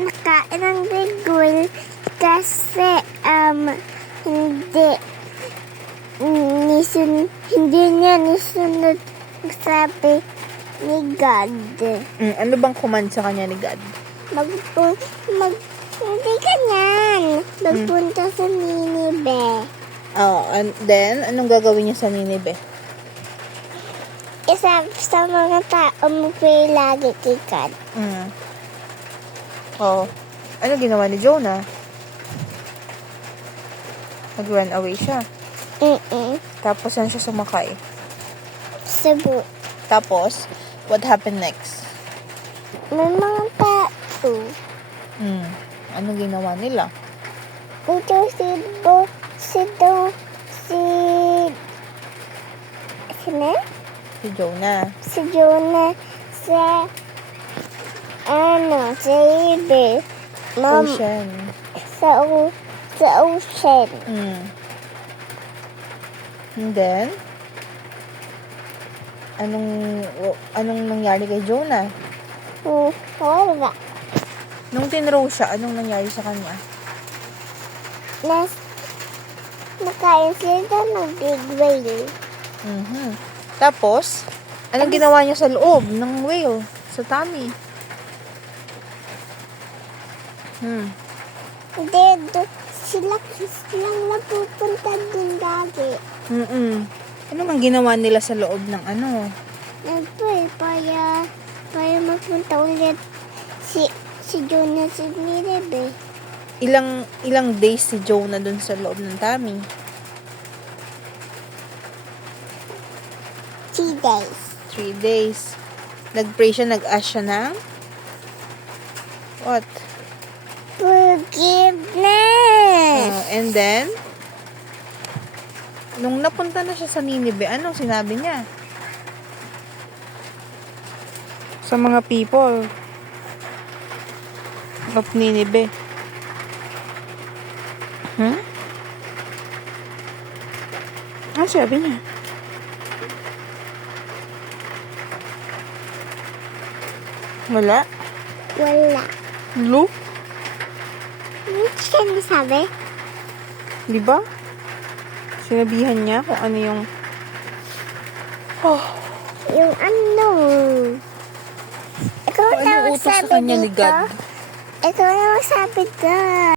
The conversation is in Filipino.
nakain ng big whale kasi hindi niya nisunod sabi ni God. Ano bang command sa kanya ni God? Hindi ganyan. Magpunta sa Ninive. Oh, and then, anong gagawin niya sa Ninive? Isa sa mga tao mag-pray lagi kay God. Oh, ano ginawa ni Jonah? Nag-run away siya. Tapos, saan siya sumakay? Cebu. Tapos, what happened next? May mga tao. Ano ginawa nila? Ito Si Jonah. si Jonah sa sa river. Ocean. Sa ocean. And then, anong nangyari kay Jonah? Wala. Nung tinrow siya, anong nangyari sa kanya? Nakain sila ng big whale. Tapos, anong ginawa niya sa loob ng whale? Sa tummy? Hindi, silang napupunta dun lagi. Ano mang ginawa nila sa loob ng ano? Nagpray para mapunta ulit si Jonah sa Ninive. Ilang days si Jonah dun sa loob ng tummy? 3 days. 3 days. Nag-pray siya, nag-ask siya ng what? Forgiveness. And then, nung napunta na siya sa Ninive, anong sinabi niya? Sa mga people of Ninive. Ano sabi niya? Wala? Wala. Lu? Ano siya sabi? Di ba? Sinabihan niya kung ano yung Yung ano. Ikaw kung na anong utos sa magsabi kanya ni dito. God. Ikaw na magsabi God.